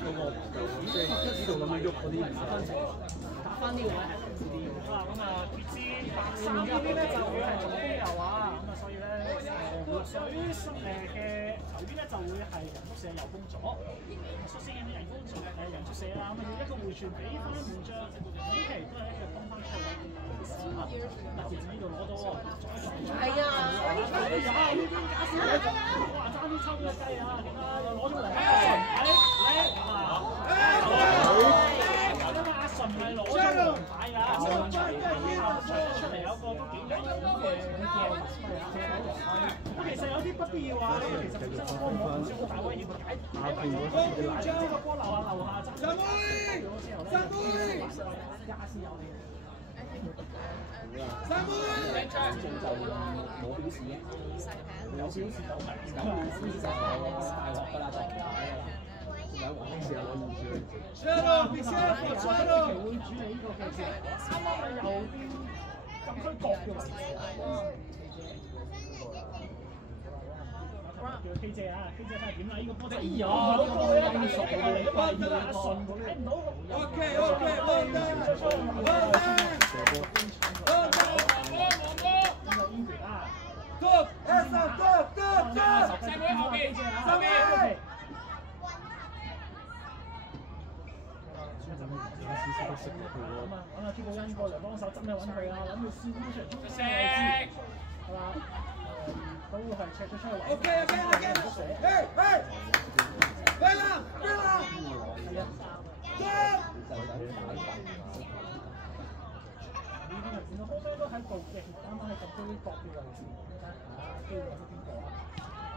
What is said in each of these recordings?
即係知道咁樣喐嗰啲打翻呢個位係好啦，咁啊決知白衫嗰邊咧就會係左攻右啊，咁啊所以咧活水嘅右邊咧就會係人宿舍右攻左，宿舍嘅人工人宿舍啦，咁啊要一個回傳俾翻門將，呢期都係一個東方出嚟嘅試下，嗱決知呢度攞到喎，係啊，呢邊假少哇爭啲抽咗雞啊，又攞咗嚟阿順，阿順係攞咗黃牌㗎，出嚟有個都幾危險嘅咁其實有啲不必要啊，其實本身個波冇唔少好大威脅解將呢個波留下爭咗之後咧，加先有你。三杯，正就冇表示嘅，有表示就係咁啊！大學㗎啦，就有黃兵士有攞2票。會主理呢個嘅事，啱啱喺右邊禁區角嘅位置。叫 K 姐啊 ，K 姐睇下點啦？呢個波仔，哎呀，好高啊！熟嚟㗎嘛，阿順睇唔到。OK，揾阿 K 寶欣過嚟幫手，真係揾佢啊！諗住先出嚟中間位置，係嘛？都係赤咗出去。OK，呢邊又見到好多都喺度嘅，啱啱喺禁區角嘅位置，機會揾到邊個啊？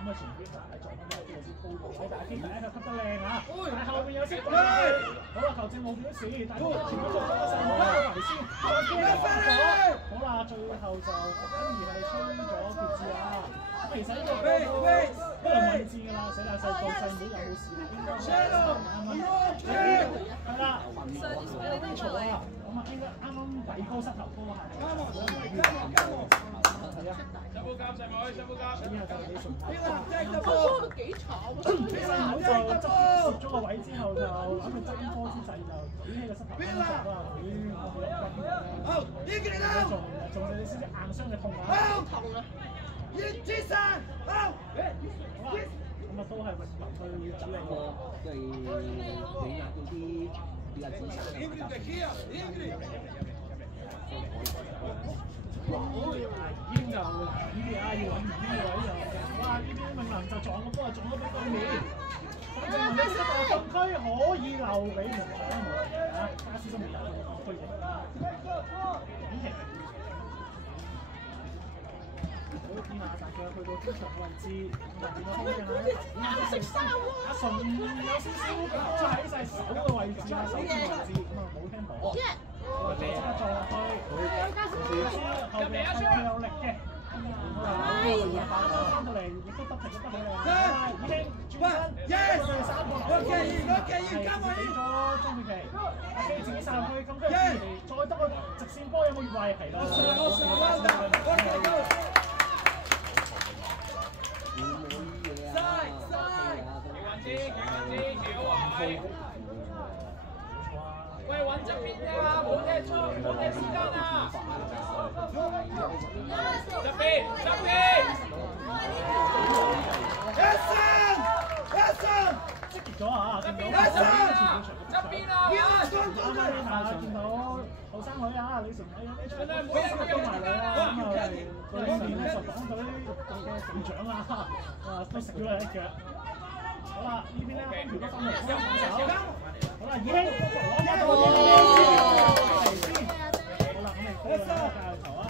咁啊前邊係撞翻呢個先高度，睇大 K 第一球吸得靚啊！但係後邊有識好啦，球證冇表示，但係前面做咗個細網圍先，好啦，最後就反而係吹咗決志啊！其實呢個波都不能問戰㗎啦，死大細個細妹有冇事啊？應該係啦，冇錯啊！咁啊，應該啱啱底高膝頭哥係。係啊，細寶夾，以後就你順帶。幾慘啊！細妹就側邊攝咗個位之後，就諗住側邊波之際就舉起個膝頭哥就話仲有啲少少硬傷嘅痛啊！痛啊！好啦，咁啊都係運球去主理喎。即係你壓到啲比較資深嘅馬甲。已經就呢邊啊，要揾呢個位就哇！呢邊永能就撞個波，撞咗俾對面。反正呢個禁區可以留俾門將啊！加斯都未有禁區嘅。好見下大概去到中場位置，咁就見到空鏡啦。阿順有少少都喺晒手嘅位置啊，手嘅位置咁啊冇聽到。即刻撞落去，後邊係佢有力嘅。翻到嚟亦都不停咁得好靚。已經轉身，佢哋3個。OK，加埋咗中段期。阿 K 自己殺入去，咁跟住再得個直線波有冇越位？係咯。喂，揾側邊啊！冇踢出，冇踢時間啊！側邊！積極咗啊！見到側邊啊！啱見到後生女啊，李成偉有啲出，都埋嚟啦！咁啊，對面咧就港隊嘅隊長啊，都食咗佢一腳。好啦，呢邊咧空調都翻嚟，手。好啦，已經攞一個嚟先。好啦，咁你過嚟啦，教球啊！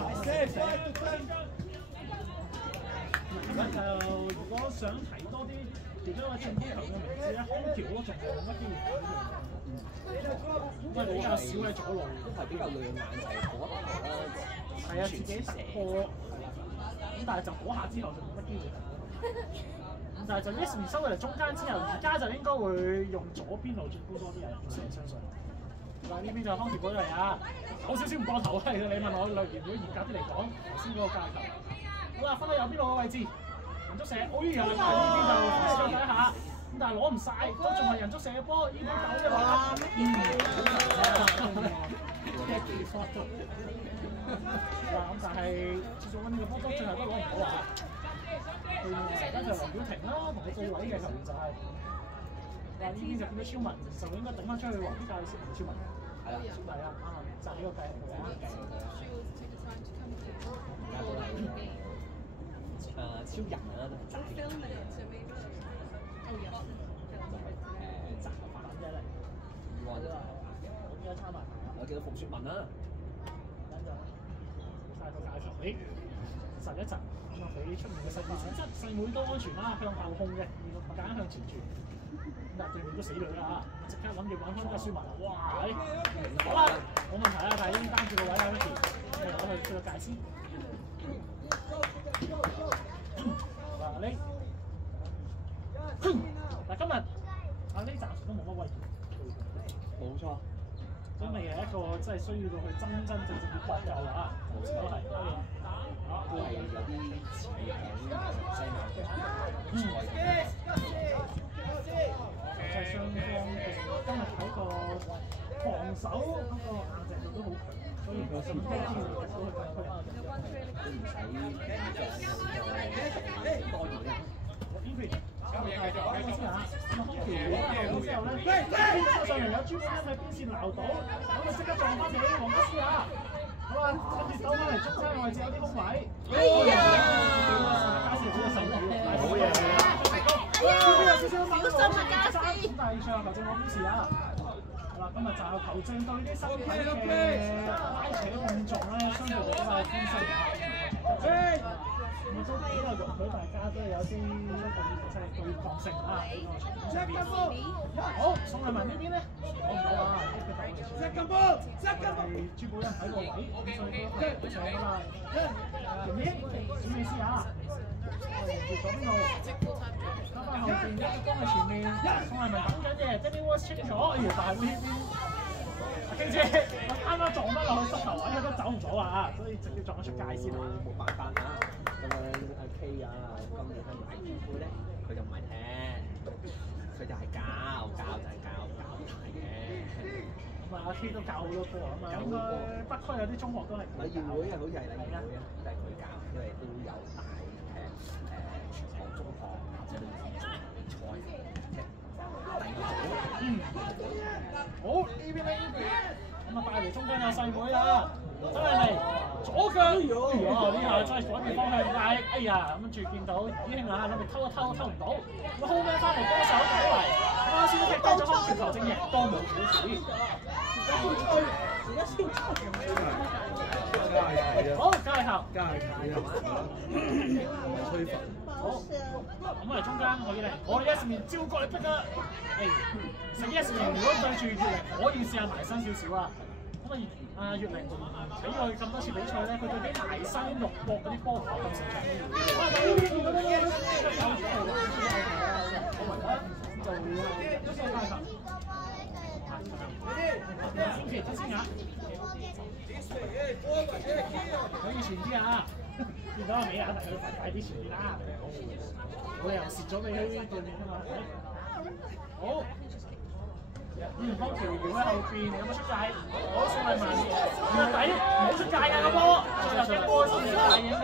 咁就如果想提多啲其他嘅正波球嘅名字咧，空調都仲係冇乜機會睇嘅。因為比較少喺左路，都係比較亮眼就係嗰一球啦。係啊，自己突破。咁但係就嗰下之後就冇乜機會睇。但係就一時收嚟中間之後，而家就應該會用左邊路進攻多啲人，相信。嗱呢邊就康傑過嚟啊，有少少唔過頭啊！你問我例如如果嚴格啲嚟講，頭先嗰個架球。好啦，分到右邊路嘅位置，人足射，哎呀！呢邊就試咗第一下，但係攞唔晒，都仲係人足射嘅波，依邊走啫嘛。咁但係接續揾呢個波都最後都攞唔到啊！對面成間就黃曉婷啦，同佢對位嘅球員就係話呢邊就變咗超文，就應該頂翻出去黃標界先超文。係啦，小弟啊，啱啊，就呢個計嚟啊！而家都係超人啊，都係宅嘅。就係宅頭髮啫嚟。以往就係我見到參埋，我見到馮雪文啦。等陣，晒到界頭，實一陣，咁啊俾出面嘅細妹選質，細妹都安全啦，向後控嘅，揀向前轉。但對面都死女啦嚇，即刻諗住揾翻個舒文，哇！好啦，冇問題啦，但係已經擔住個位啦 ，Vicky， 我哋攞去出咗界先。嗱呢，嗱今日阿呢暫時都冇乜威脅。冇錯。都未係一個真係需要到去真正要搏救啊！冇錯係。都係有啲似嘅聲嘅。就係雙方嘅今日喺個防守嗰個硬淨度都好強，所以佢身邊都會到去禁區啊，都唔使多嘢啦。咁先嚇，咁空調攞咗之後咧，上嚟有朱寶欣喺邊線撈到，咁啊即刻撞翻俾黃家詩啊！好啊，跟住走翻嚟中間嘅位置有啲空位。哎呀！家詩好神奇，好嘢！呢邊有少少小心啊，家詩！咁第二場球證我表示啊，好啦，今日就係球證對啲身體嘅拉扯碰撞咧，相對比較寬鬆。咁都比較容許大家都有啲即係對抗性啊！好，宋麗文呢邊咧，我唔好啊，呢個大球係朱寶欣喺個位，咁所以都係上㗎啦。前面小美斯啊，接咗邊度？翻返後邊一個幫喺前面，宋麗文等緊嘅 ，Danny Walsh 清咗，但係呢邊阿 K 姐啱啱撞翻落去膝頭位，佢都走唔到啊，所以直接撞咗出界先啦。冇辦法啦。咁樣阿 K 啊，今年係買主杯咧，佢就唔係踢，佢就係教就係教大嘅。咁啊，阿 K 都教好多科啊嘛，應該北區有啲中學都係。禮儀會啊，好似係禮儀會啊，都係佢教，因為都有帶全港中學或者類似比賽第二組。好呢邊咧，咁啊帶嚟中間有細妹啦，真係嚟左腳，呢下真係改變方向嗌，哎呀，咁跟住見到依興啊，諗住偷唔到，咁 hold 翻嚟幫手過嚟，啱先都踢低咗空傳球證，亦都冇小事。好，加油！吹粉。好，咁我哋中間可以嚟，我哋一面招過嚟逼啊！食一面如果對住月玲，可以試下埋身少少啊。咁啊，阿月玲睇佢咁多次比賽咧，佢對啲埋身肉搏嗰啲波唔係咁擅長。哇！呢邊見到啲嘢都有出嚟啦，我為咧就會一個加球。先企先啊！可以前啲啊！見到阿美亞，但係佢快啲前啲啦。我又蝕咗俾佢對面㗎嘛。好，方條瑤喺後邊有冇出界？好，宋麗文原底冇出界㗎個波，最後嘅波先出界應該。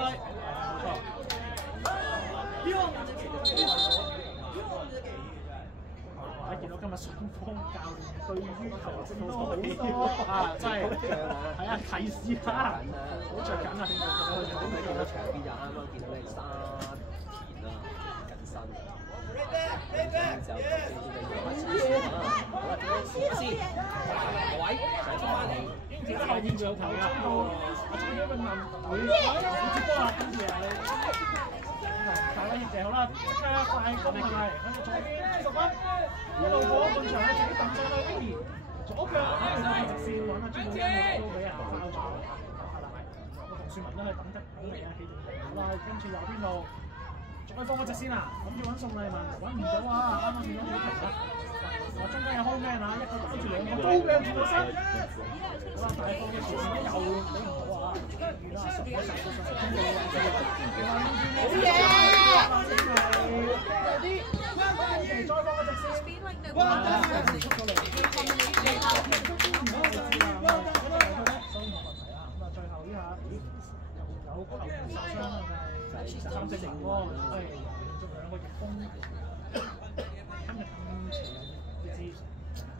見到今日雙方教練對於球證都好多啊，真係係啊，提示下，好着緊啊！咁你見到場邊就啱啱見到你沙田啊緊身，就頭先見到葉偉先啊，好啦，點樣試一試？位上翻嚟，應該後面仲有球㗎，阿張曉永文會接波啦，跟住啊你。大家協定好啦，即刻快攻係咪？喺個左邊16分，一路過半場咧，自己揼上去 Vicky，左腳喺度直線揾阿朱寶欣都俾人包咗，係啦，個馮雪文都係等你啊，起定定好啦，跟住右邊路再放嗰隻先啊，諗住揾宋麗文，揾唔到啊，啱啱見到幾球啦，我中間有 hold man 啊，一個包住兩個高命住個身，好啦，大放嘅前線又俾唔到啊！好嘢！嚟，再放個直線。出咗嚟。所以冇問題啦。咁啊，最後呢下，咦，有球員受傷啦，就係13正喎，係連續2個逆風，今日咁長嘅支，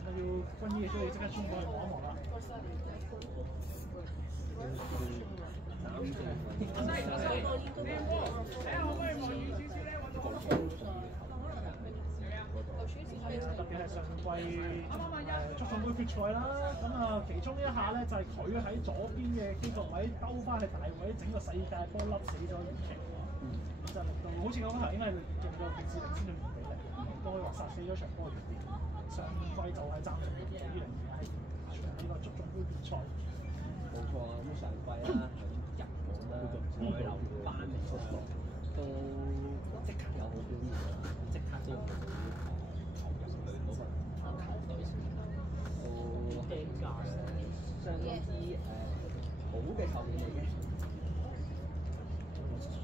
咁要軍醫嘅都要即刻衝過去望一望啦。特別係上季足總杯決賽啦，咁啊其中一下咧就係佢喺左邊嘅基座位兜翻去大位，整個世界波笠死咗袁瓊，咁就令到好似嗰個頭應該係用個極致領先咗2比0，都可以話殺死咗場波嘅。上季就係暫時2-0係呢個足總杯決賽。冇錯啊，咁上季啦，喺日本啦，外流班嚟出國，都即刻有好表現，即刻都投入去嗰個球隊，都係相當之好嘅球員嚟嘅。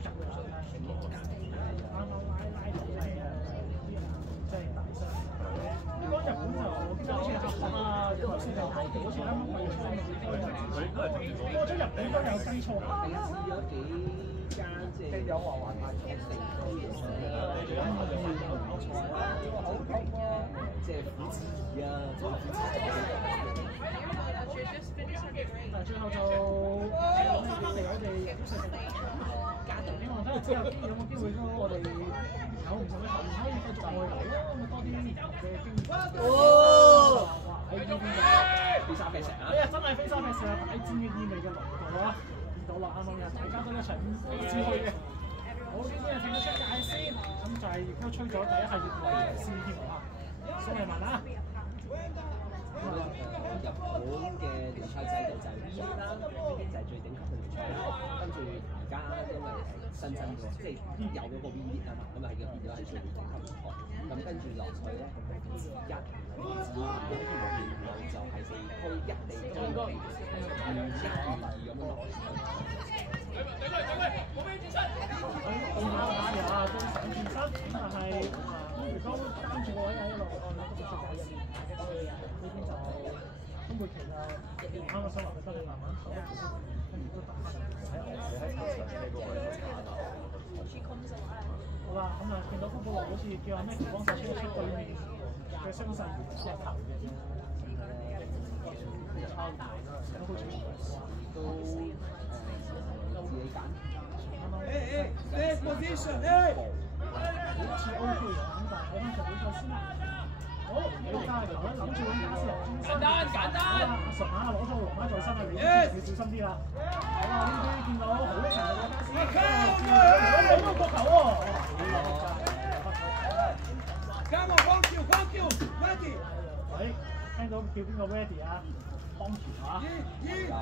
啱啱拉到係即係大傷。你講日本就我記得好似係合作啊，因為先係大地，好似啱啱過咗日本都有計錯。試咗幾間即係有華華泰國地區嘅賽啦，即係虎子啊，但係最後就翻嚟我哋希望睇下之後有冇機會都我哋有唔同嘅球員可以繼續外流咯，咁多啲嘅經驗。哦！喺呢邊嘅飛沙飛石啊！哎呀，真係飛沙飛石啊！大戰嘅意味嘅濃度啊，見到啦，啱啱大家都一齊飛去嘅。好，呢邊係停咗出界先，咁就係亦都吹咗第一係越位先添啊！蘇利文啊！日本嘅聯賽制度就係 V 啦，就係最頂級嘅聯賽啦。跟住而家因為新增咗，即係有嗰個 V 啊嘛，咁啊係變咗係最頂級聯賽。咁跟住落去咧，咁就 V1、V2、就係地區1地區2、1、2咁樣落去。我打嘅啊，都上健身，但係如果擔住個位喺度，我諗都冇出界入面。呢邊就中國期啊，啱啱想話佢得你慢慢坐，跟住都打翻嚟。喺球場呢個位置好啦，咁啊見到福保羅好似叫阿 Maggie 幫手出一出對面嘅傷勢員隻球嘅，都好似都自己揀。position 好似 OK 嘅，咁但係睇翻場比賽先啦。好，呢個加球咧，諗住揾加斯人簡單。阿神啊，攞咗個龍媽在身啊，你要小心啲啦。好啦，呢邊見到好強嘅加斯，攞到個球喎。Come on，幫橋 ，ready。喂，聽到叫邊個 ready 啊？幫橋啊！係啦，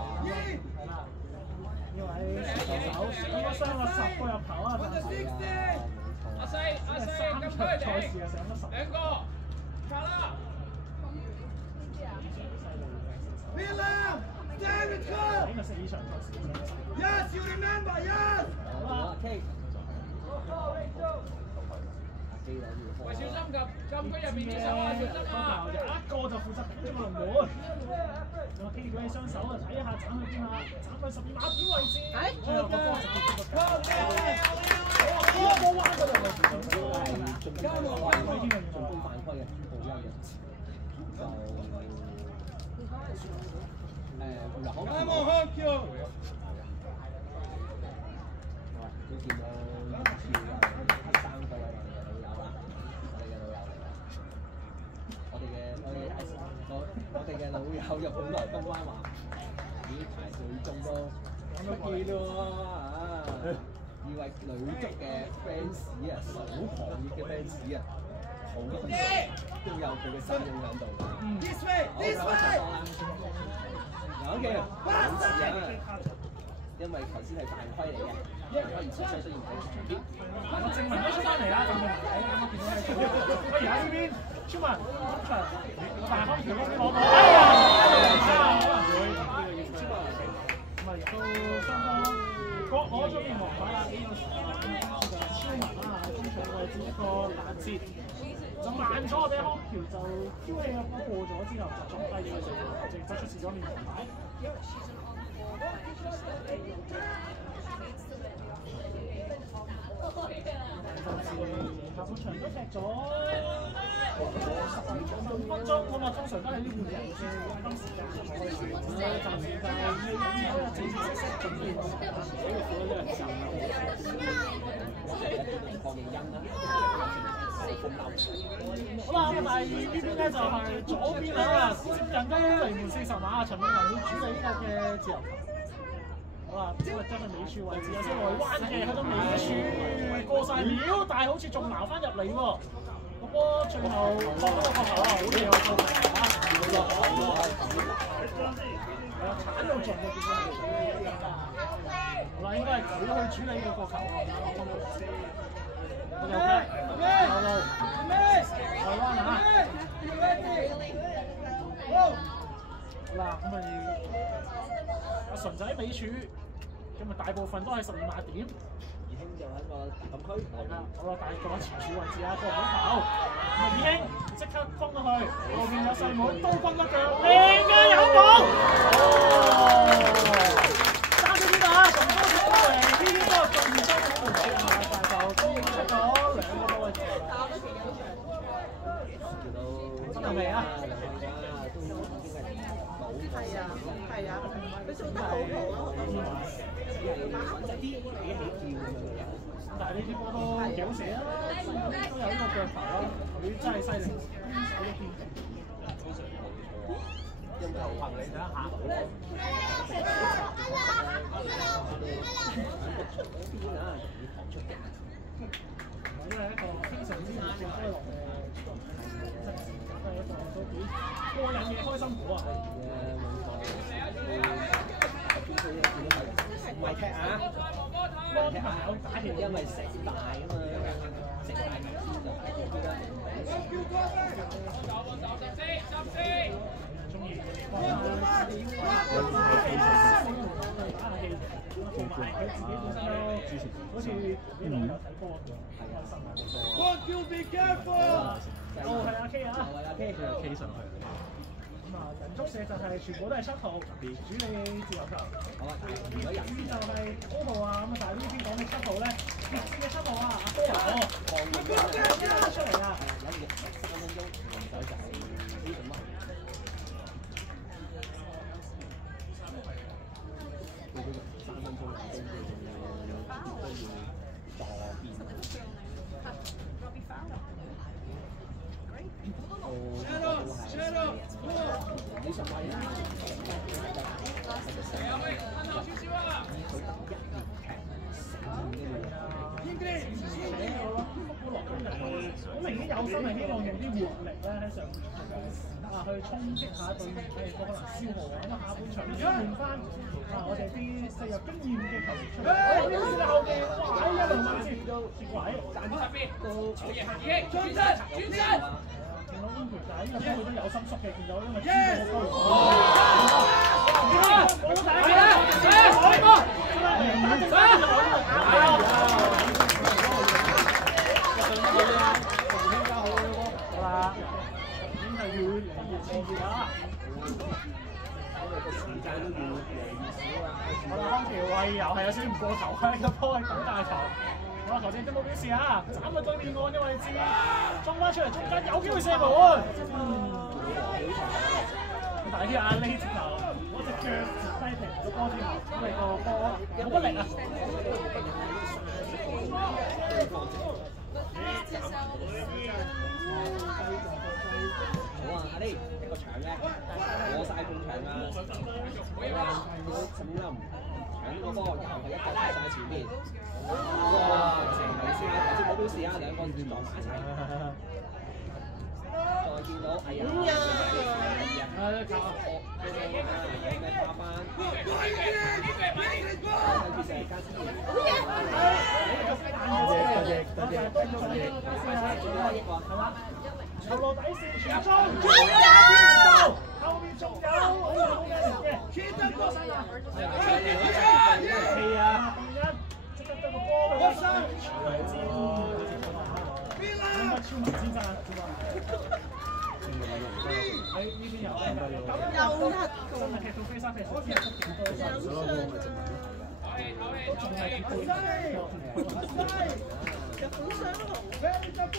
呢位射手應該傷咗10個入球啊！阿四，3場賽事啊，上咗10個。卡啦！呢個4場賽事。Yes, you remember, yes. 好啦，K。喂，小心禁區入面啲手啊！小心啊！有一個就負責頂住個龍門。仲有 K 舉起雙手啊，睇一下斬去邊啊？斬去12碼點位置。最後個波直接出界。冇彎嗰度。仲加冇犯規添啊！仲犯規嘅朱浩恩嘅，就好。啱啱開橋。都見到2次3個啦，老友啦，我哋嘅老友入本來金灣話，咦排隊中都講到幾咯喎以為女足嘅 fans 啊，好狂熱嘅 fans 啊，好多都有佢嘅身影喺度。This way，OK， 冇事啊，因為頭先係犯規嚟嘅，犯規而出所以唔使長啲。我證明都出翻嚟啦，證明唔睇，啱啱見到係出。不如喺呢邊，超文，大開條嗰邊攞到。哎呀，可能會呢個要超文，咁啊亦都雙方。各攞咗面黃牌啦，呢個超文啦，中場位置一個攔截，咁慢咗之後就撞低咗佢，直接出示咗面紅牌。下半場都踢咗15分鐘咁啊，通常都係呢半日嘅黃金時間可以算。暫時就係未有呢個正式準備好啦，咁但係呢邊咧就係左邊啊，接近緊離門40碼，陳永恒會處理呢個嘅自由球。好啦，因為真係尾處位置有啲內彎嘅，去到尾處過晒料，但係好似仲撈翻入嚟喎。個波最後放咗個角球啊，好嘢喎，做球啊！係啊，鏟到盡嘅點解？好啦，應該係佢去處理個角球啊。右路，內彎啊！好啦，咁咪阿純仔尾柱。咁啊，大部分都係12碼點。二興就喺個禁區。係啦，好啦，大個前柱位置啊，過唔到球。咁啊，二興即刻攻過去，後邊有細妹都轟一腳，靚嘅有冇？爭咗啲啊！仲多啲波嚟，呢啲波仲多啲波嚟啊！大球都出咗2個波位置。真係未啊？係啊，佢做得好好啊！但係呢啲波都幾好射啊，都有呢個腳頭啊，佢真係犀利，手都堅定。用球憑你睇下。因為一個非常之熱情開朗嘅質子，都係一個都幾過癮嘅開心果啊！唔係踢啊！幫啲朋友打條，因為食大啊嘛，食大球中意幫佢打下氣，同埋佢自己本身都好似啲女有睇波咁，開心啊！哦，係阿 K 啊！係阿 K，佢又 K 上去。人足射就係全部都係7號，主理自由球。好啊，如果人邊就係9號啊，咁啊，但係呢邊講嘅7號咧，熱線嘅7號啊，阿波啊，放出嚟啊！有3分鐘，唔使就係呢種乜？3分鐘都要你上位啦！好明顯有心係希望用啲活力咧喺上半場去衝擊下對面，可能消耗啊。咁啊，下半場咧換翻我哋啲射入經驗嘅球員出嚟。好似後邊，哇！一輪慢先，接位，站住側邊，轉身。見到呢條仔，呢個波佢都有心縮嘅，見到因為知道個波。我第一好啦，已經係越嚟越熾熱啦。個時間都越嚟越少啦。我哋康橋慧又係有少少唔過頭嘅，個波係咁大球。好啦，球證都冇表示啊，斬去對面岸嘅位置，衝翻出嚟中間有機會射門。但係啲阿呢直頭嗰隻腳截低停個波之後，咁你個波有乜力啊？好啊，阿呢一個場咧，過曬半場啦。好啊，沈冧搶個波，又係一個踢上前邊。哇！成頭先啊，頭先冇表示啊，兩個撞埋一齊。再見到，哎呀！靠！咩花班？球落底線傳中，後面仲有好嘅，穿得過身啊！係啊，即刻得個波去上，超文先生，係呢邊邊有？又一個，真係踢到飛沙飛石，踢得幾多分？都仲係幾多分？日本雙雄。換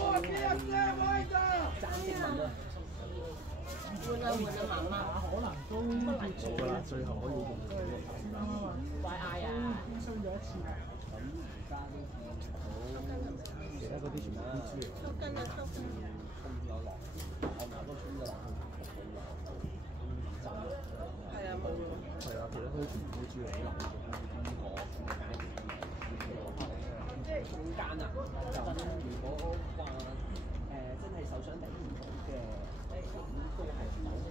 啊媽媽。可能都要做啦，最後可以用。怪嗌啊！已經傷咗一次啦。其他嗰啲全部都知。抽筋啊！抽筋。衝咗落，我媽都衝咗落去。係啊，冇喎。係啊，其他都全部都知嚟啦。中間啊，就如果話真係受傷頂唔到嘅，咁都係唔好嘅。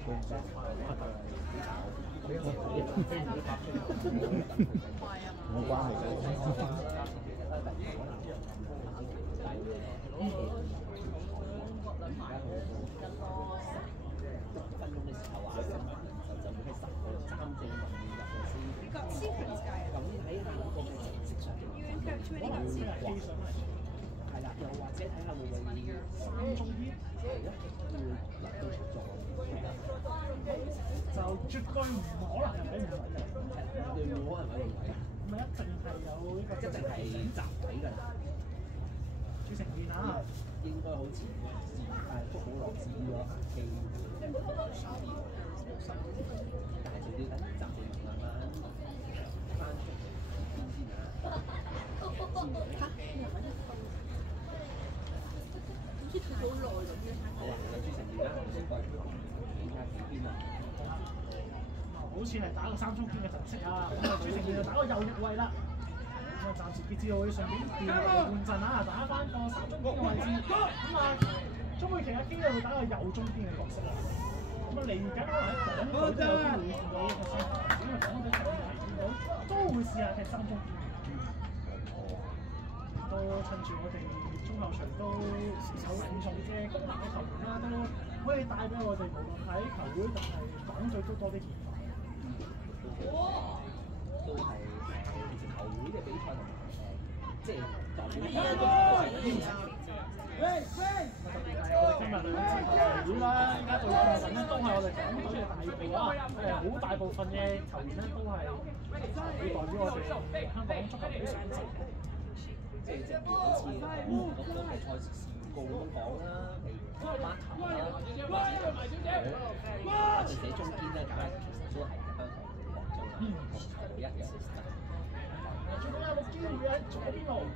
冇關係嘅。分鐘嘅時候啊，就會喺10個3正運入嘅先。咁睇下個嘅程式上嘅可能會掛，係啦，又或者睇下會唔會3中啲係咯，會入到出咗，就絕對唔可能係俾唔位嘅，你冇可能揾唔位，唔係一定係有呢個，一定係集體㗎。主成員啊，應該好似福保羅指咗機少啲，但係就要等集體慢慢翻出邊先啊。好似好耐咁嘅。好啊，主成員啦，先過嚟睇下幾邊啊。好似係打個3中堅嘅陣式啊，咁啊主成員就打個右翼位啦。咁啊暫時傑志會上邊調換陣啊，打翻個3中堅嘅位置。咁啊中會其他機會打個右中堅嘅角色啦。咁啊嚟緊可能喺港隊都有機會見到呢個新球，因為港隊近期見到都會試下踢3中堅。都趁住我哋中後場都有唔同嘅功能嘅球員啦，都可以帶俾我哋無論喺球會定係港隊都多啲變化。都係其實球會嘅比賽同埋即係代表係啊，都係邀請。特別係我哋今日兩支球會啦，依家對抗緊咧都係我哋港隊嘅大部啊，好大部分嘅球員咧都係會代表我哋香港足球隊上陣。即係正如好似咁多嘅賽事事故咁講啦，譬如馬球啦，或者寫中堅咧，梗係其實都係香港廣州啦，同球會一樣。最緊有冇機會喺左邊路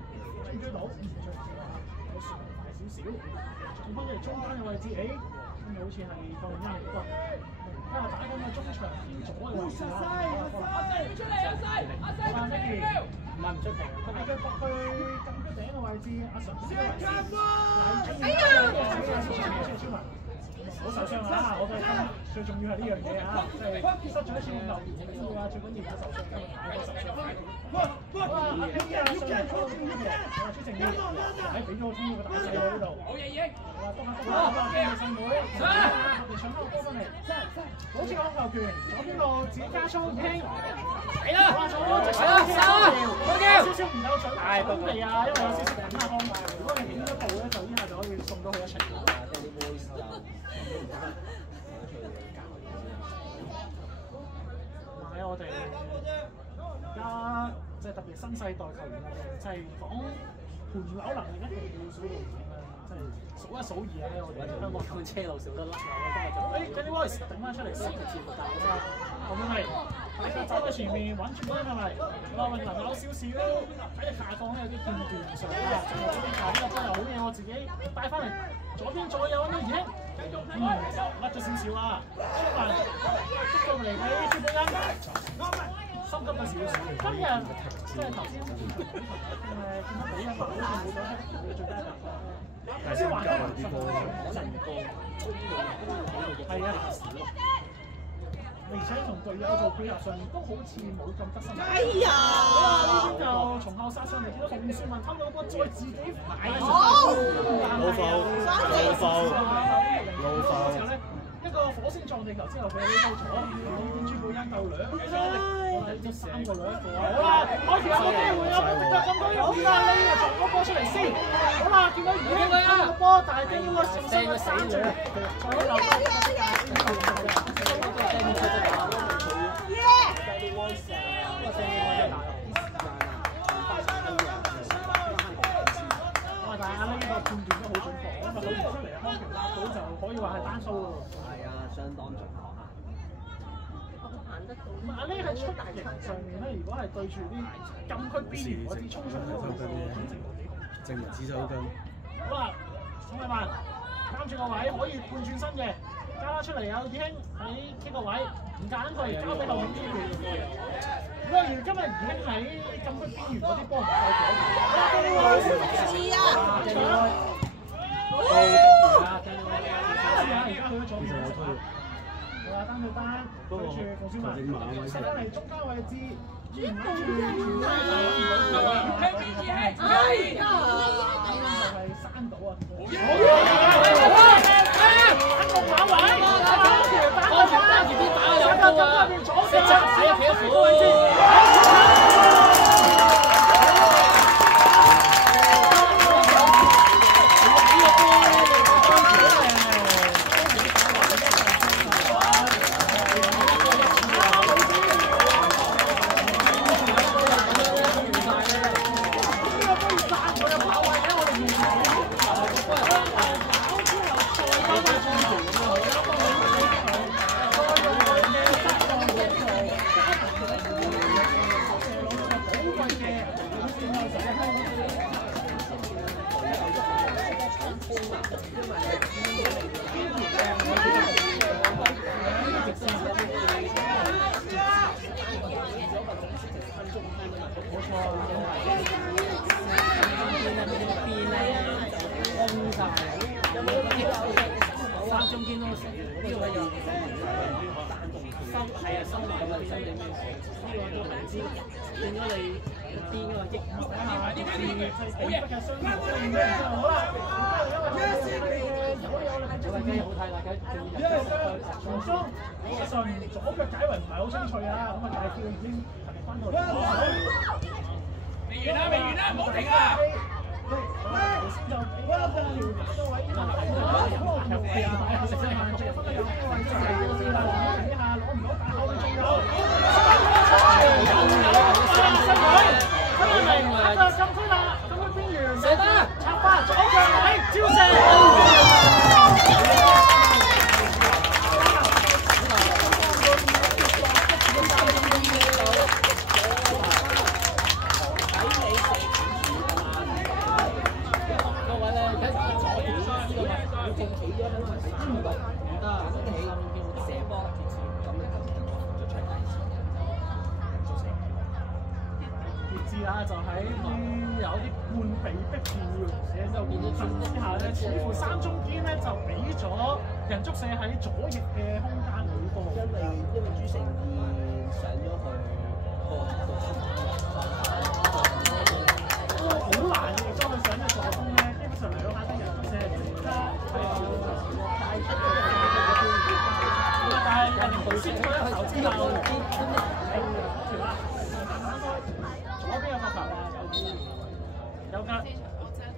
追唔追到？唔追唔到啊！有時快少少，仲翻嚟中間嘅位置，咁好似係個人嚟㗎。而家打緊個中場偏左嘅位置啦。阿西，唔係唔出奇，特別佢搏去禁區頂嘅位置，阿神呢個位置，哎呀！超文，唔好受傷啊！我哋今日最重要係呢樣嘢啊，即係失咗一次留言嘅機會啊，最緊要唔好受傷，今日太多受傷。哇！阿 K 啊，上嚟嗰個邊嘅，朱成宇，俾咗個通呢個大細喎呢度。好嘢嘢！係啦，得啦，機會細妹，我哋搶翻個波翻嚟，好似個空球權，左邊路自己加速傾。係啦，少少唔夠準備啊，因為有少少緊下方。如果你點咗步咧，就依下就可以送到佢一程啦。Danny Boyce 就喺我哋而家即係特別新世代球員入邊，即係講盤扭能力一定要數到點啦，即係數一數二啊！我哋香港咁車路少得甩啊！今日就Danny Boyce頂翻出嚟先，節目大啦，咁樣係。大家走喺前面穩住啦，係咪？羅永能有少少喺下降咧，有啲片段上啊，就係嗰邊球呢個波又好嘢，我自己帶翻嚟左邊再有呢嘢，甩咗少少啊！出埋擊到嚟俾朱寶欣，心急咗少少。今日即係頭先見到比一馬好似冇咗最佳得分。頭先話緊係啊。而且同隊友做配合上面都好似冇咁得心。哎呀！呢邊就從後殺上嚟，見到洪樹文偷到波，再自己擺。好。老埠。之後咧，一個個火星撞地球之後，佢起高咗，點知貝恩夠兩，我哋只3個兩一個。好啦，開條有冇機會啊？冇得咁多容易啦，呢個撞個波出嚟先。好啦，見到而家個波，但係都要個小心個3住。但係呢個判斷都好準確，因為佢唔出嚟康橋拉到就可以話係單數喎。係啊，相當準確啊！行得到。阿呢喺出型上面咧，如果係對住啲禁區邊緣嗰啲衝上嚟嗰啲，證明指手筋。好啦，宋偉文監住個位可以半轉身嘅，加啦出嚟有義興喺 K 個位，唔揀佢，交俾後面邊緣。如果今日義興喺禁區邊緣嗰啲波唔夠講，是啊！而家去咗左邊。好啦，單對單，對住馮小文，實係中間位置，唔諗住哎呀！係山島啊！單住邊打有波啊！識執死啊！企得苦。左腳解圍唔係好清脆啊，咁啊大跳已經翻到嚟。未完啦，唔好停啊！先就俾一個條多位，咁啊係啊，食咗飯，最後都有個位置係要先啦，睇下攞唔攞大後面仲有。明個禁區啦，禁區邊緣，射得插花，左腳位照射。就喺啲有啲半被逼住嘅就變咗陣之下咧，似乎三中堅咧就俾咗人足射喺左翼嘅空間裏邊。因為朱成義上咗去好難嘅，當佢上咗助攻咧，基本上2下得人足射，而家係帶出嘅。但係人哋先咗一球之後，條啦。左邊有個球啊，有㗎，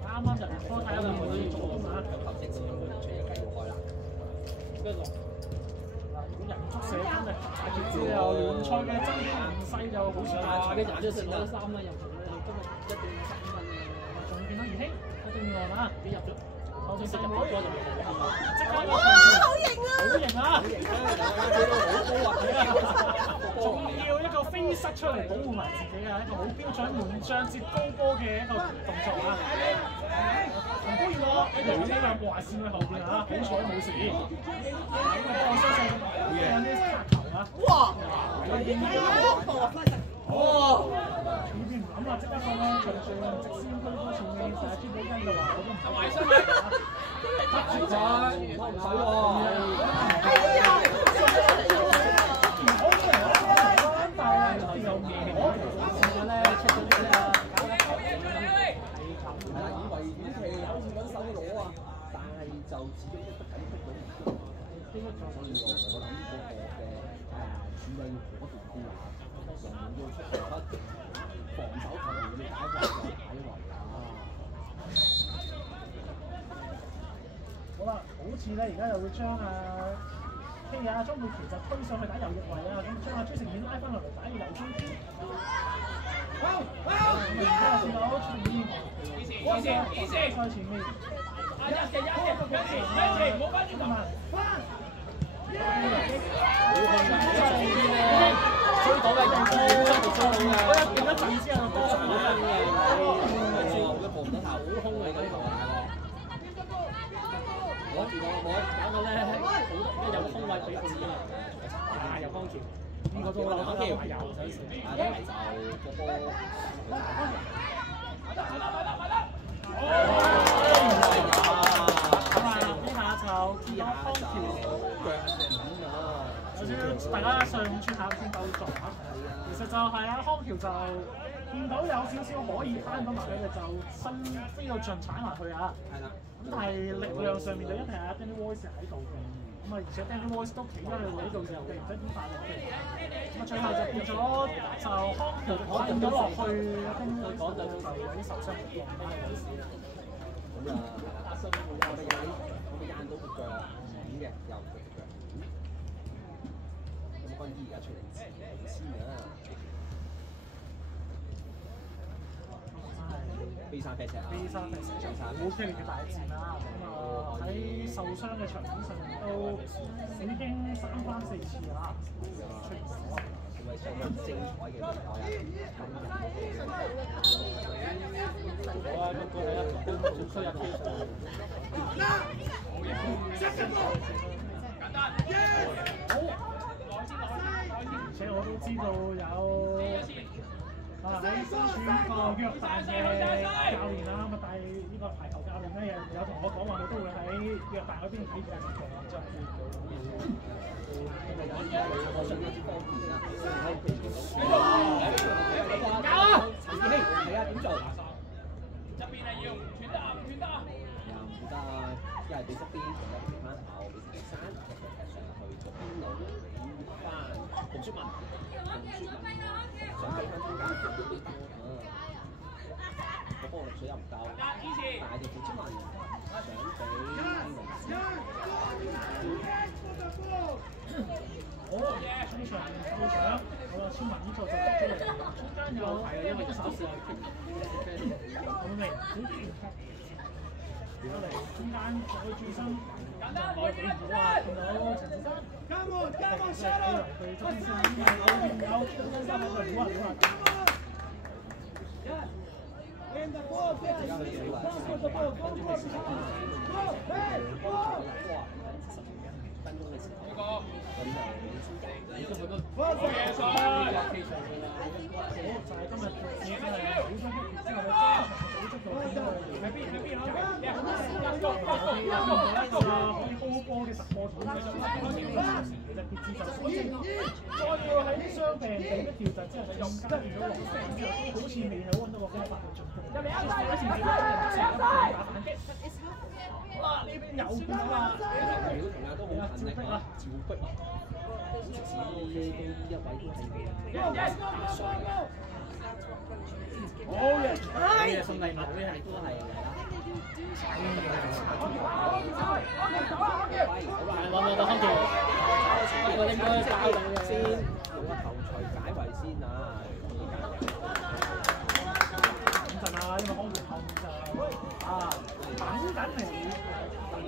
啱啱入波睇下會唔會助攻啊？球證先會出嘢繼續開啦。跟住嗱，如果人足射真係大傑之後，聯賽嘅爭強勢就好似大。俾廿咗先攞3啦，入球咧，今日1.3分嘅。仲見到義興喺對面岸啊，已經入咗。後邊入波就冇即刻哇！好型啊！好型啊！仲要一個飛膝出嚟保護埋自己啊！一個好標準門將接高波嘅一個動作啊！同高爾我呢度呢兩個壞線喺後邊啊，好彩冇事。我相信有啲卡球啊！哇！呢邊唔諗啊，即刻放啦！隨住直線推波前面，但係朱寶根就話我都唔使壞身啊！拍住佢，唔使喎。哎呀！唔好嘅，但係又唔好。點解咧？出咗啲啊！以為遠期有揾手攞啊，但係就始終都不緊迫到。出球不防守球員要解圍就解圍啊！好啦，好似咧而家又會將K莊佩琪就推上去打右翼位啊，咁將朱成顯拉翻落嚟打右中堅。好，咁啊而家見到出面，賽前面。冇翻轉頭，追到嘅人波，我一見到陣之後波出嚟嘅，佢防唔到頭，好空嚟嗰啲球啊！我見到我搞緊咧，有個空位俾佢啊！有方橋，呢個都有方橋，有想試，但係就個波。大家上串下先鬥撞啊！其實就係康橋就見到有少少可以翻到埋佢哋，就伸飛到盡踩埋去啊！係啦，咁但係力量上面就一定係阿 Danny Voice 喺度嘅，咁啊而且 Danny Voice 都企咗喺度嘅，唔使點發力嘅，咁啊最後就變咗就康橋轉咗落去阿 Danny Voice 度就有啲受傷嘅狀況嘅事啦。咁啊，阿生會有冇引到個腳嘅又？軍醫而家出嚟先啊！飛山飛石啊！飛山飛石，好激烈嘅大戰啦！咁啊喺受傷嘅場面上面都已經3番4次啦，出現咗，係咪相當精彩嘅比賽啊？好啊，不過係一般出入機上。好。而且我都知道有喺身處個約旦嘅教練啦，咁啊但係呢個排球教練咧有同我講話，佢都會喺約旦嗰邊睇住個情況，即係我上一啲方面啦，教啊！陳志希係啊，點做？側邊係要斷得啊，唔斷得啊！又唔得啊！一係俾側邊，一係俾翻後，俾陳生上去左邊路。洪書文，想俾翻中間個波力水又唔夠，大條洪書文想俾好，中場到場，我話村民呢個就得咗嚟，中間有係啊，因為手勢係好明，過嚟中間再轉身，我俾唔到啊！見到陳志生。Come on, Shadow！ 佢側邊先，因為後面有中間三個人，好啊！而家佢哋話，跟住佢哋話，分鐘嘅時候，咁就呢個好嘢賽，非常嘅啦。好就係今日已經係好多之後嘅中場組織到邊度？喺邊啊？可以高波嘅實波筒嘅，其實傑志就再要喺啲傷病地一調陣之後，就更加變咗落成之後，好似未係好揾到個方法去進攻。入嚟啊！前面打反擊。好啦，呢邊又變啦。如果同亞都好近力啊，趙碧啊，即使呢一位都係好嘢，宋麗文呢係都係嚟啦。揾到康橋，不過應該交到先，用個頭槌解圍先啊！等陣啊，因為康橋後面就等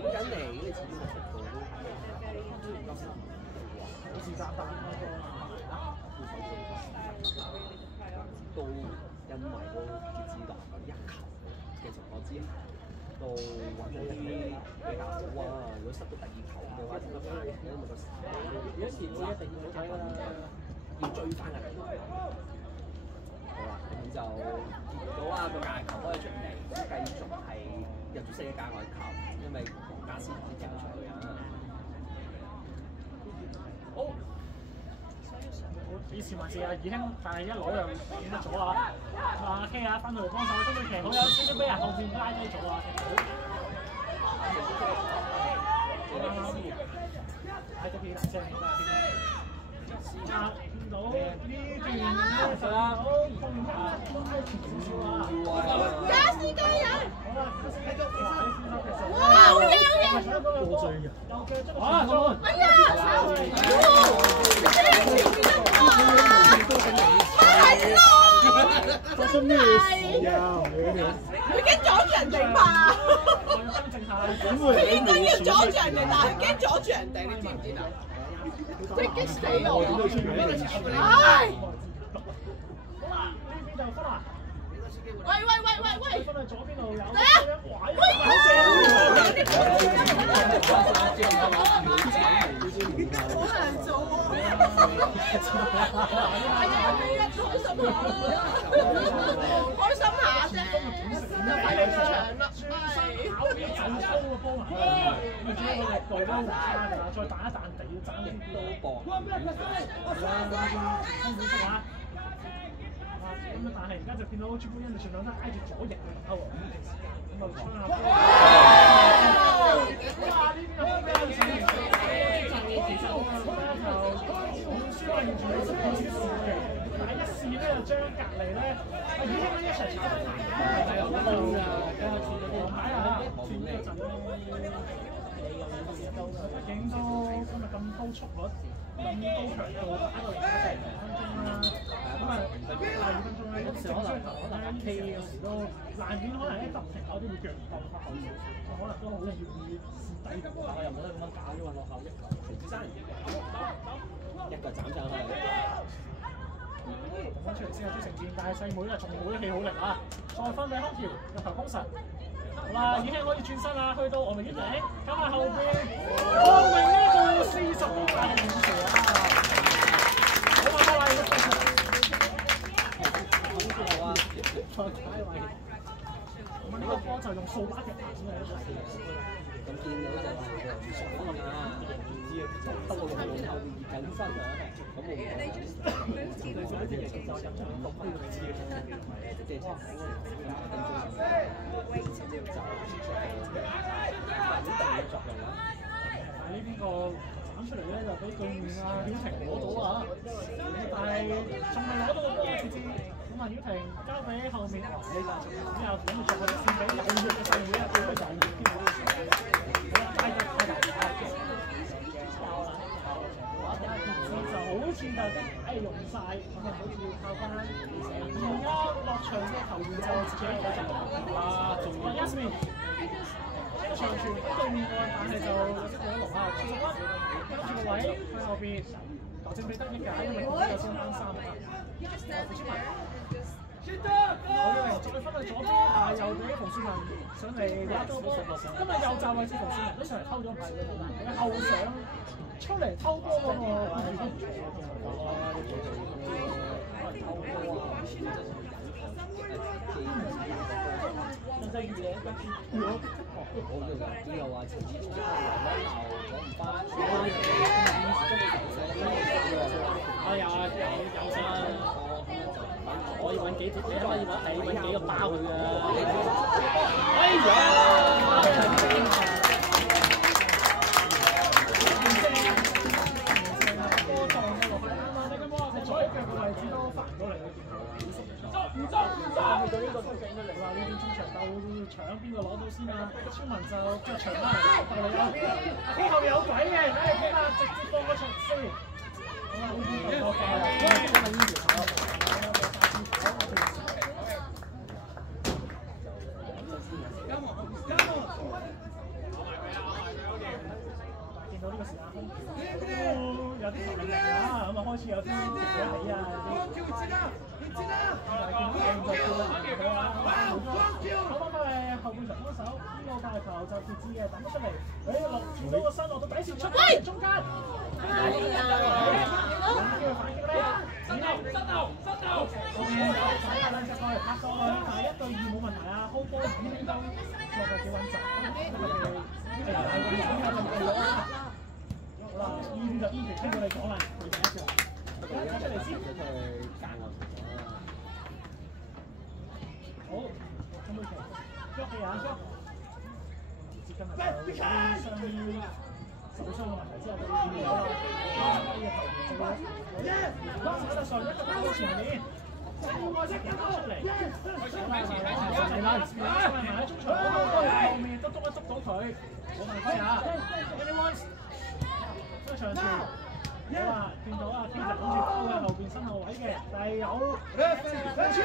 緊嚟，你始終個速度好似炸彈嗰個都因為個傑志拿1球嘅情況之下，都揾咗啲比較好啊！如果失到第2球嘅話，就得快嘅，因為個時間如果前一定要睇啦，要追翻嘅。好啦，咁就見到啊個界球可以出嚟，繼續係入咗4個界外球，因為黃家先唔知踢咗出去啊。好，以前還是阿義興，但係一攞又變得咗啦。阿 K 啊，翻到嚟幫手，中距離好有少少俾人後邊拉低咗啊！喺嗰邊聲，而家到呢段咧就到碰一都係前少少啊！加斯加人！好啦，繼續。哇！好嘢好嘢！過罪人。啊！哎呀！發生咩事啊？佢驚阻住人哋嘛？佢應該要阻住人哋，但係佢驚阻住人哋，你知唔知啊？即係激死我！唉！好啦，呢邊就分啦。喂！分去左邊度有。好難做喎！開心下啫，就快你場啦，考幾陣抽個波埋，唔知佢哋代波唔差㗎，再彈一彈地要斬定都搏。咁但係而家就見到朱古恩就上兩單挨住左翼去打喎，咁啊衝下波！哇！呢邊有咩事？其實我覺得就好輸係完全冇失過少少嘅，但係一試咧就將隔離咧已經一齊炒埋，係有冇㗎？梗係轉咗黃牌啦，轉呢個陣咯。影到今日咁高速率、咁高強度打到嚟2分鐘啦，咁啊2分鐘咧，有時可能打 K 有時都難免可能一急停有啲會腳唔夠快，可能都好容易蝕底，但係又冇得咁樣搞啫嘛，落後一球，隨之生一個斬上去。翻出嚟先有啲成戰，但係細妹啊仲冇一氣好力啊！再分俾康橋入球攻實。好啦，已經可以轉身啦，去到我明一頂，咁啊後邊，我明呢個40都大唔少啊！好啊，多啦，咁呢個波就用掃把嘅拍子嚟一個。咁見到就係唔爽啊！不過後面熱緊身啊，咁我唔講。呢邊個斬出嚟咧就俾對面啊曉婷攞到啊，但係仲未攞到個波嘅次次，咁啊曉婷交俾後面你就之後諗住做個線俾有約嘅細妹啊，對佢就係要邊個嘅時候，太大就好似就啲牌用晒，咁啊好似要靠翻而家落場嘅球員就自己一個就啊，仲有 Yasmin。長傳喺對面喎，但係就有啲過龍啊，出咗跟住個位喺後邊，劉正俾得益㗎，因為佢有先翻3啊。馮書文，好嘅，再分去左邊，但係又俾馮書文上嚟攞咗波。今日右閘位置馮書文都上嚟偷咗牌嘅，佢後上出嚟偷波嗰個位置。我就之後話陳志聰攞唔翻，有先可以揾幾條，你可以揾幾個包佢㗎。哎呀！波撞到落去，啱啱你咁話，佢左腳嘅位置都翻唔到嚟。唔執，去到呢個都勁得嚟啦！呢邊中場鬥搶邊個攞到先啊？超文就腳長啦，後邊後面有鬼嘅，睇你睇下，直接放個場先。好啦，呢邊就過快啦，呢邊係呢條手，見到呢個時間都有啲壓力啊，咁啊開始有啲直咗起啊，但係見到就叫佢佢啊，好多都係後半場幫手，呢個大球就傑志嘅等出嚟，落轉到個身落到底線出嚟中間，係啊，有機會反擊咧，後面睇下兩隻過嚟拍過去，但係1對2冇問題啊 ，hold 波已經都落得幾穩陣，好啦，呢邊就依條聽我哋講啦，佢第一條，出嚟先。好，準備場，捉佢眼捉。接近係上面受傷嘅問題之後，就會見到啦。呢個球員就會實際上一個包前面。外戚一出嚟，嚟啦！埋喺中場嗰度，後面都捉到佢，冇問題啊 ！Anyone， 呢個長傳，好啊！見到啊，天就諗住包喺後邊身後位嘅，但係有村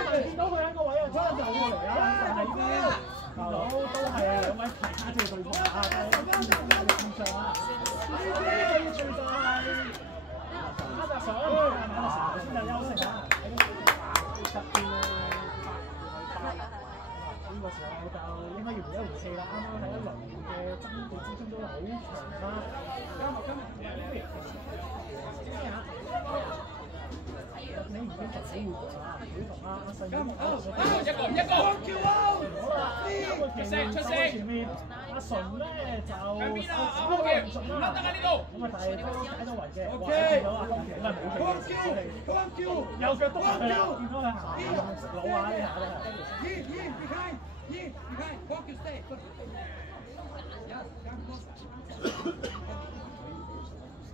民見到佢喺個位啊，真係游過嚟啊！但係呢邊見到都係兩位排卡住對方啊，但係天就喺個線上啊！呢個最就係馬澤上，馬澤成頭先就休息啊！呢個時候就應該要回一回氣啦，啱啱喺一輪嘅爭奪之中都好長啦。你唔經做小活啊，會同阿細妹一個。好啦，出聲前面，阿純咧就收唔順啦。咁啊，但係都解到圍嘅。哇！見到啊，咁係冇嘅，右腳篤埋去啦，見到佢行食腦啊！呢下都係。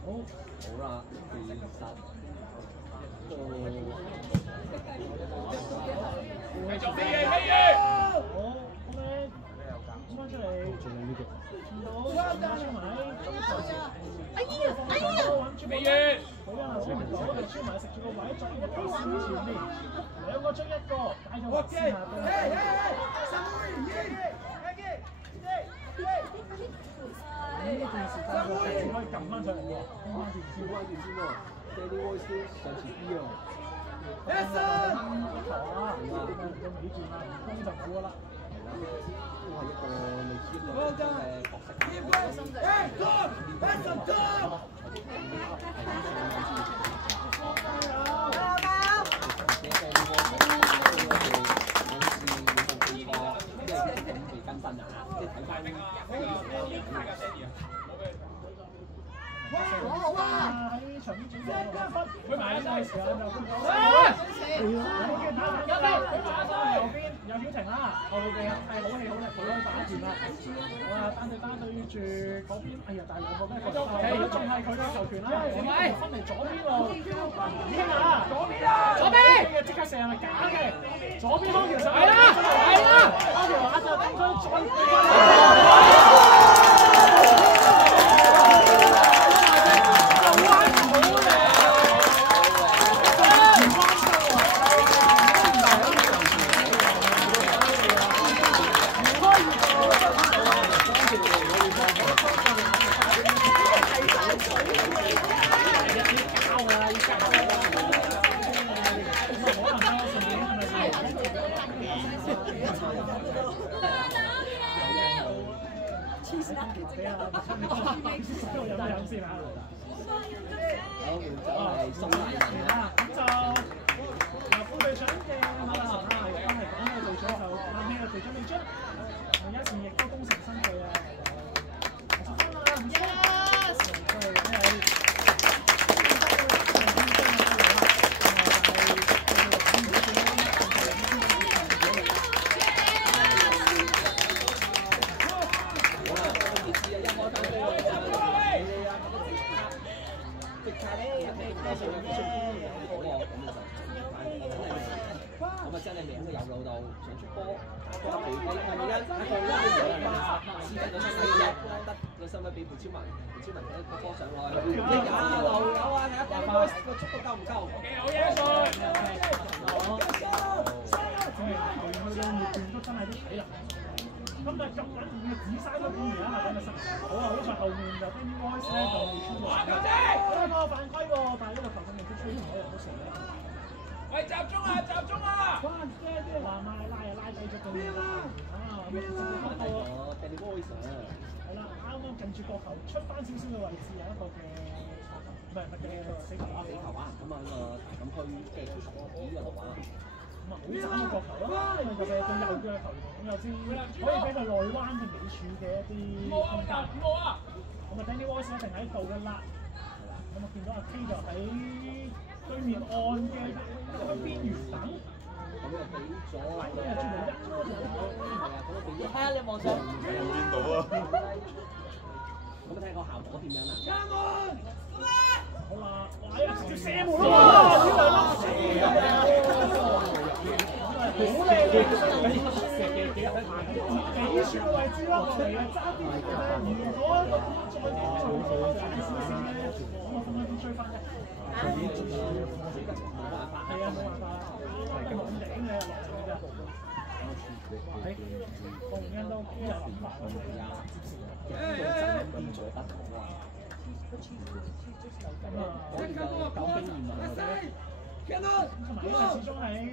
好啦，其實繼續飛嘢！好，咁咧咁翻出嚟，見到出埋中場前，飛嘢！好啊，出唔到，就出埋食住個位，再一個線前面，兩個追一個，帶咗落先下邊。呢段時間我哋只可以撳翻上嚟喎，撳翻段先喎。Danny Voice 上前啲喎。個球啊，個尾段啊，唔攻就冇㗎啦。都係一個類似嘅角色。好啊！喺場邊轉咗分，佢埋晒時間就分咗。右邊有曉婷啦，後邊係好氣好力，佢可以打斷啦。好啊，單對住嗰邊，哎呀，大兩個咩球？仲係佢嘅球權啦。分嚟左邊路，邊啊？左邊，即刻射係咪假嘅？左邊康橋上係啦，康橋下就頂咗左。近住角球出翻少少嘅位置有一個嘅唔係死球啊！咁啊咁區即係呢個度啊！咁啊好斬嘅角球啦，因為特別係對右腳嘅球員，咁又知可以俾佢內彎嘅尾處嘅一啲空間。咁啊 Danny Voice 一定喺度嘅啦。咁啊見到阿 K 就喺對面岸嘅一個邊緣等。咁就俾咗，咁啊專門一，係啊，咁啊俾咗。睇下你望上。見到啊！咁睇個效果點樣啦？好啦，哇！直接射門喎，好靚嘅，幾處嘅位置啦，嚟啊！爭啲如果個再少少咧，我分分鐘追翻嘅。係啊，冇辦法啦，係咁頂嘅落嚟㗎。係，個原因都幾有諗法㗎。我哋有夠經驗啊！同埋因為始終喺你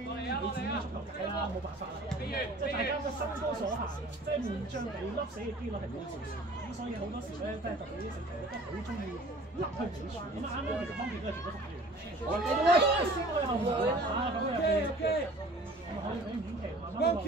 自己足球界啦，冇辦法啦，即係大家嘅身高所限，即係門將被笠死嘅機率係高少少，咁所以好多時咧，即係特別啲成績都好中意笠去幾處。咁啱啱其實方面都係做得好嘅。我哋先去後門啊，咁樣可以喺五期慢慢落嚟。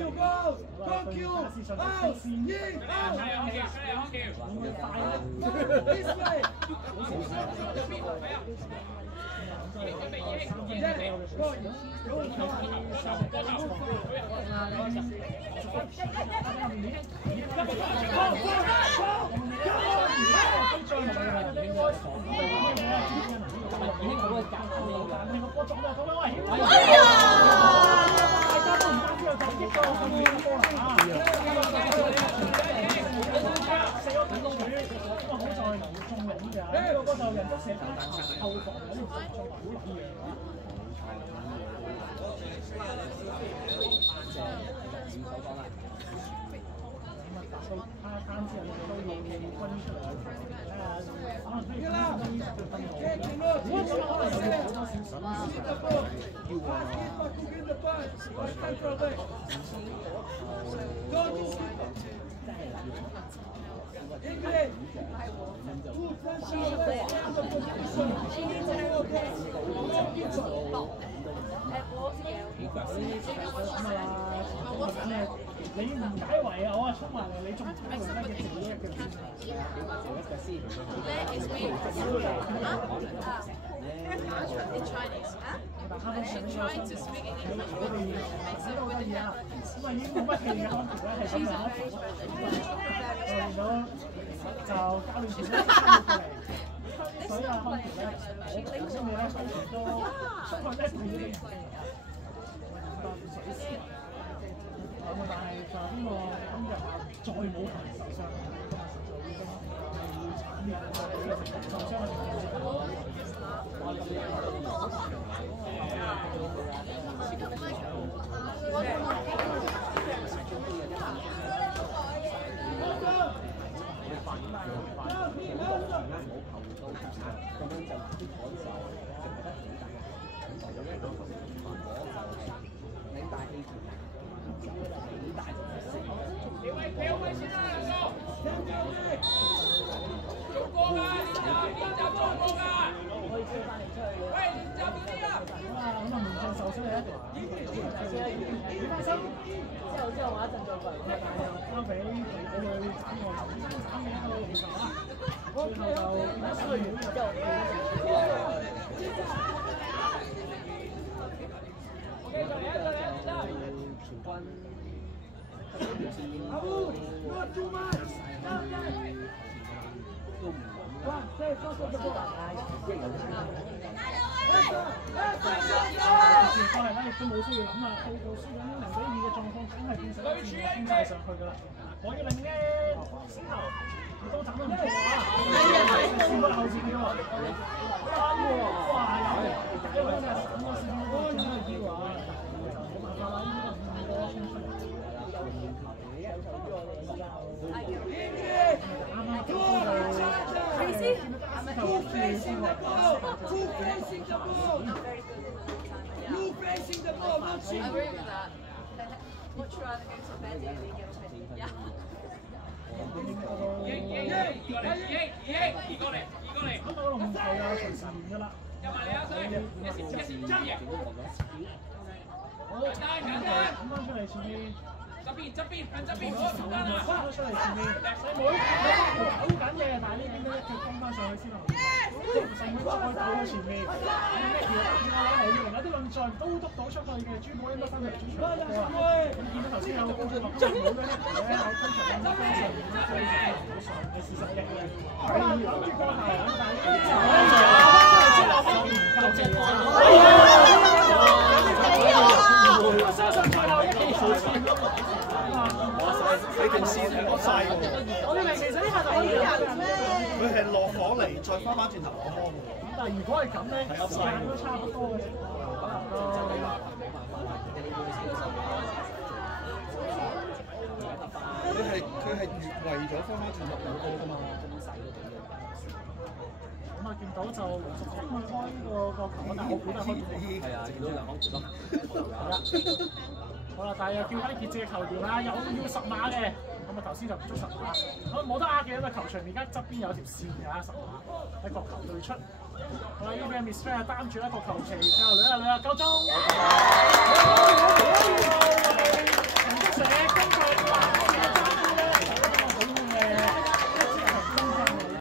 你唔解圍啊！我衝埋嚟，你仲唔解圍咧？嘅自己一腳先。In Chinese, huh? I'm trying to speak English. 知道乜嘢啊？咁啊已經冇乜氣嘅康橋咧，係咁樣。到就教練團咧翻到過嚟，所以啊康橋咧，我頭先你咧都出去咧自己嘅人水師。但係就呢個今日再冇球員受傷，就已經係慘烈受傷嘅情況。都冇需要諗啦，去到輸緊0-2嘅狀況，梗係變成一戰天晒上去㗎啦。我要令呢先頭都斬得唔錯啊！試過後線嘅喎，翻喎，哇！因為真係咁多線都轉咗去腰啊，冇辦法啦，呢個5個衝出嚟。I agree with that. Much rather go to bed than get up. Yeah. 咁到龍頭啊，隨時完㗎啦。好，咁翻出嚟前面。翻咗出嚟前面，細妹走緊嘅，但係呢邊咧一腳攻翻上去先啦。細妹再走到前面，咩條見我好型，有啲論盡都督到出去嘅，朱寶應該翻嚟主場波啊！咁見到頭先有個高中學長冇咧，喺通常嘅目標上面咧，所以就係唔好上嘅事實嘅。好啦，諗住過後咁，但係呢邊就唔夠我相信最後一期你條線係落晒㗎喎。我哋明其實呢下就可以人咩？佢係落房嚟，再翻返轉頭攞波㗎喎。但係如果係咁咧，時間都差唔多嘅。佢係越為咗翻返轉頭攞波㗎嘛。咁啊，見到就陸續開個球，但係我估得開係啊，見到兩行條咯。好啦，但係又叫翻傑志嘅球員啦，又要10碼嘅，咁啊頭先就唔足10碼，咁冇得呃嘅，因為球場而家側邊有條線嘅10碼喺角球對出。好啦，呢邊 Miss Fair 擔住一個球旗，最後捋下夠鐘。陳福成